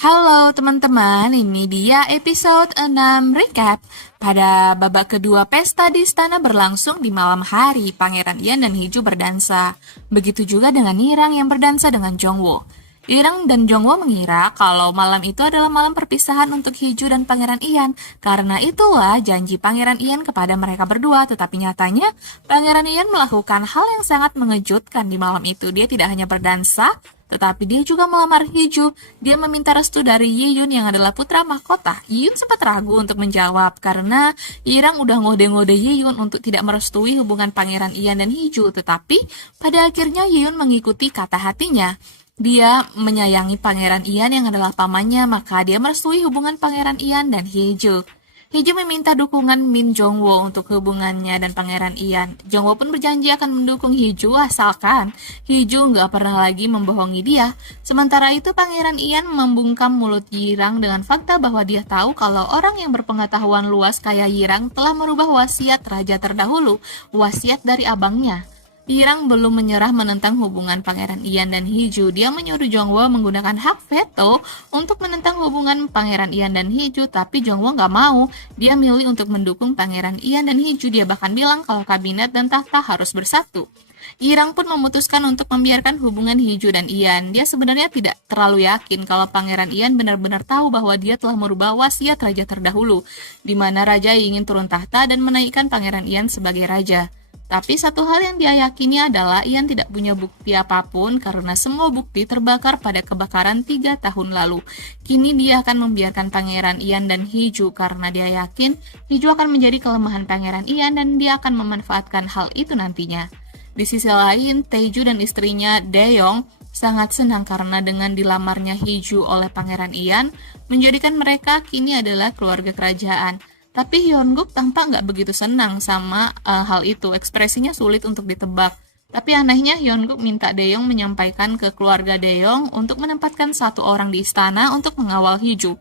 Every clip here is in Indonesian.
Halo teman-teman, ini dia episode 6 recap. Pada babak kedua pesta di istana berlangsung di malam hari, Pangeran Ian dan Hiju berdansa. Begitu juga dengan Irang yang berdansa dengan Jongwo. Irang dan Jongwo mengira kalau malam itu adalah malam perpisahan untuk Hiju dan Pangeran Ian. Karena itulah janji Pangeran Ian kepada mereka berdua, tetapi nyatanya Pangeran Ian melakukan hal yang sangat mengejutkan di malam itu. Dia tidak hanya berdansa, tetapi dia juga melamar Hiju. Dia meminta restu dari Yiyun yang adalah putra mahkota. Yiyun sempat ragu untuk menjawab karena Irang udah ngode-ngode Yiyun untuk tidak merestui hubungan Pangeran Ian dan Hiju. Tetapi pada akhirnya Yiyun mengikuti kata hatinya. Dia menyayangi Pangeran Ian yang adalah pamannya, maka dia merestui hubungan Pangeran Ian dan Hiju. Hiju meminta dukungan Min Jongwo untuk hubungannya dan Pangeran Ian. Jongwo pun berjanji akan mendukung Hiju asalkan Hiju nggak pernah lagi membohongi dia. Sementara itu Pangeran Ian membungkam mulut Yirang dengan fakta bahwa dia tahu kalau orang yang berpengetahuan luas kayak Yirang telah merubah wasiat raja terdahulu, wasiat dari abangnya. Yirang belum menyerah menentang hubungan Pangeran Ian dan Hiju. Dia menyuruh Jongwo menggunakan hak veto untuk menentang hubungan Pangeran Ian dan Hiju, tapi Jongwo nggak mau. Dia milih untuk mendukung Pangeran Ian dan Hiju. Dia bahkan bilang kalau kabinet dan tahta harus bersatu. Yirang pun memutuskan untuk membiarkan hubungan Hiju dan Ian. Dia sebenarnya tidak terlalu yakin kalau Pangeran Ian benar-benar tahu bahwa dia telah merubah wasiat raja terdahulu, di mana raja ingin turun tahta dan menaikkan Pangeran Ian sebagai raja. Tapi satu hal yang dia yakini adalah Ian tidak punya bukti apapun karena semua bukti terbakar pada kebakaran 3 tahun lalu. Kini dia akan membiarkan Pangeran Ian dan Hiju karena dia yakin Hiju akan menjadi kelemahan Pangeran Ian dan dia akan memanfaatkan hal itu nantinya. Di sisi lain, Taeju dan istrinya Daeyeong sangat senang karena dengan dilamarnya Hiju oleh Pangeran Ian, menjadikan mereka kini adalah keluarga kerajaan. Tapi Hyungkook tampak nggak begitu senang sama hal itu, ekspresinya sulit untuk ditebak. Tapi anehnya Hyungkook minta Daeyeong menyampaikan ke keluarga Daeyeong untuk menempatkan satu orang di istana untuk mengawal Hiju.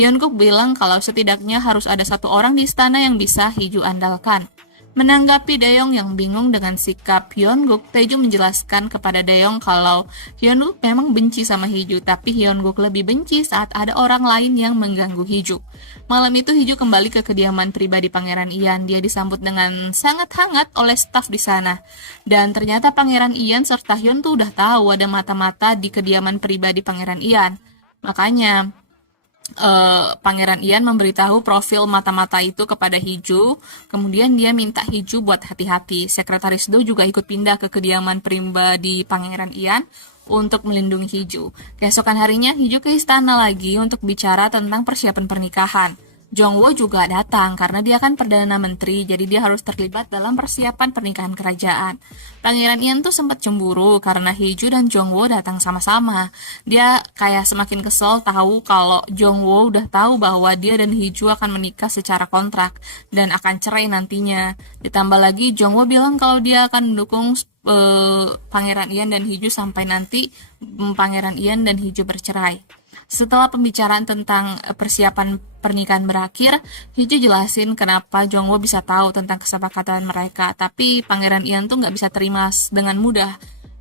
Hyungkook bilang kalau setidaknya harus ada satu orang di istana yang bisa Hiju andalkan. Menanggapi Daeyeong yang bingung dengan sikap Hyungkook, Taeju menjelaskan kepada Daeyeong kalau Hyungkook memang benci sama Hiju, tapi Hyungkook lebih benci saat ada orang lain yang mengganggu Hiju. Malam itu Hiju kembali ke kediaman pribadi Pangeran Ian. Dia disambut dengan sangat hangat oleh staf di sana. Dan ternyata Pangeran Ian serta Hyun tuh udah tahu ada mata-mata di kediaman pribadi Pangeran Ian. Makanya Pangeran Ian memberitahu profil mata-mata itu kepada Hiju. Kemudian dia minta Hiju buat hati-hati. Sekretaris Do juga ikut pindah ke kediaman pribadi Pangeran Ian untuk melindungi Hiju. Keesokan harinya Hiju ke istana lagi untuk bicara tentang persiapan pernikahan. Jongwo juga datang karena dia kan Perdana Menteri, jadi dia harus terlibat dalam persiapan pernikahan kerajaan. Pangeran Ian tuh sempat cemburu karena Hiju dan Jongwo datang sama-sama. Dia kayak semakin kesel tahu kalau Jongwo udah tahu bahwa dia dan Hiju akan menikah secara kontrak dan akan cerai nantinya. Ditambah lagi Jongwo bilang kalau dia akan mendukung Pangeran Ian dan Hiju sampai nanti Pangeran Ian dan Hiju bercerai. Setelah pembicaraan tentang persiapan pernikahan berakhir, Hiju jelasin kenapa Jongwo bisa tahu tentang kesepakatan mereka, tapi Pangeran Ian tuh nggak bisa terima dengan mudah.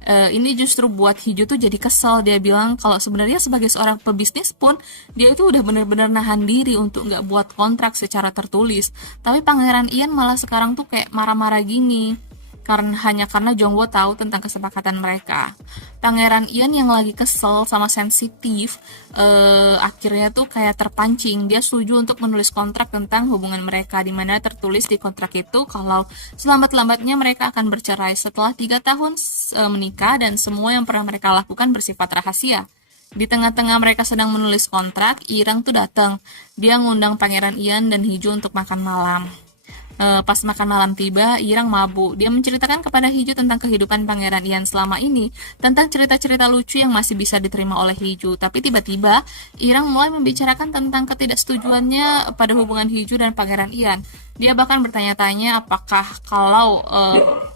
Ini justru buat Hiju tuh jadi kesal. Dia bilang kalau sebenarnya sebagai seorang pebisnis pun dia itu udah benar-benar nahan diri untuk nggak buat kontrak secara tertulis. Tapi Pangeran Ian malah sekarang tuh kayak marah-marah gini. Hanya karena Jongwo tahu tentang kesepakatan mereka. Pangeran Ian yang lagi kesel sama sensitif, akhirnya tuh kayak terpancing. Dia setuju untuk menulis kontrak tentang hubungan mereka, di mana tertulis di kontrak itu kalau selambat-lambatnya mereka akan bercerai setelah 3 tahun menikah dan semua yang pernah mereka lakukan bersifat rahasia. Di tengah-tengah mereka sedang menulis kontrak, Irang tuh datang. Dia ngundang Pangeran Ian dan Hiju untuk makan malam. Pas makan malam tiba, Irang mabuk. Dia menceritakan kepada Hiju tentang kehidupan Pangeran Ian selama ini, tentang cerita-cerita lucu yang masih bisa diterima oleh Hiju. Tapi tiba-tiba, Irang mulai membicarakan tentang ketidaksetujuannya pada hubungan Hiju dan Pangeran Ian. Dia bahkan bertanya-tanya apakah kalau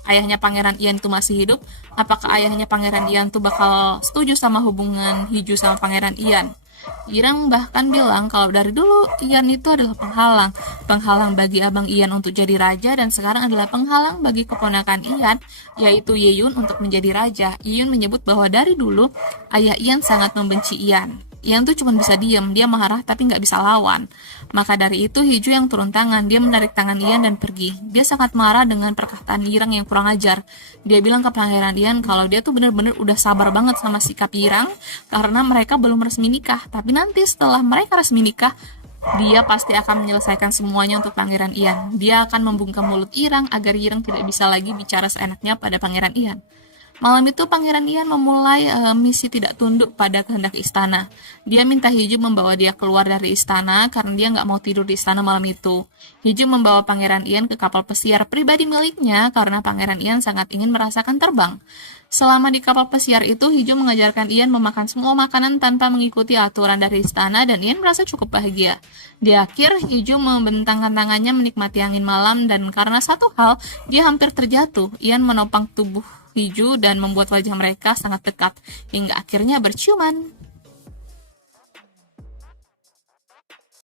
ayahnya Pangeran Ian itu masih hidup, apakah ayahnya Pangeran Ian itu bakal setuju sama hubungan Hiju sama Pangeran Ian. Irang bahkan bilang kalau dari dulu Ian itu adalah penghalang bagi abang Ian untuk jadi raja, dan sekarang adalah penghalang bagi keponakan Ian, yaitu Yeyun untuk menjadi raja. Yeyun menyebut bahwa dari dulu ayah Ian sangat membenci Ian. Ian tuh cuma bisa diam, dia marah tapi nggak bisa lawan. Maka dari itu Hiju yang turun tangan, dia menarik tangan Ian dan pergi. Dia sangat marah dengan perkataan Irang yang kurang ajar. Dia bilang ke Pangeran Ian kalau dia tuh bener-bener udah sabar banget sama sikap Irang karena mereka belum resmi nikah. Tapi nanti setelah mereka resmi nikah, dia pasti akan menyelesaikan semuanya untuk Pangeran Ian. Dia akan membungkam mulut Irang agar Irang tidak bisa lagi bicara seenaknya pada Pangeran Ian. Malam itu Pangeran Ian memulai misi tidak tunduk pada kehendak istana. Dia minta Hiju membawa dia keluar dari istana karena dia nggak mau tidur di istana malam itu. Hiju membawa Pangeran Ian ke kapal pesiar pribadi miliknya karena Pangeran Ian sangat ingin merasakan terbang. Selama di kapal pesiar itu, Hiju mengajarkan Ian memakan semua makanan tanpa mengikuti aturan dari istana dan Ian merasa cukup bahagia. Di akhir, Hiju membentangkan tangannya menikmati angin malam dan karena satu hal, dia hampir terjatuh. Ian menopang tubuh Hiju dan membuat wajah mereka sangat dekat, hingga akhirnya berciuman.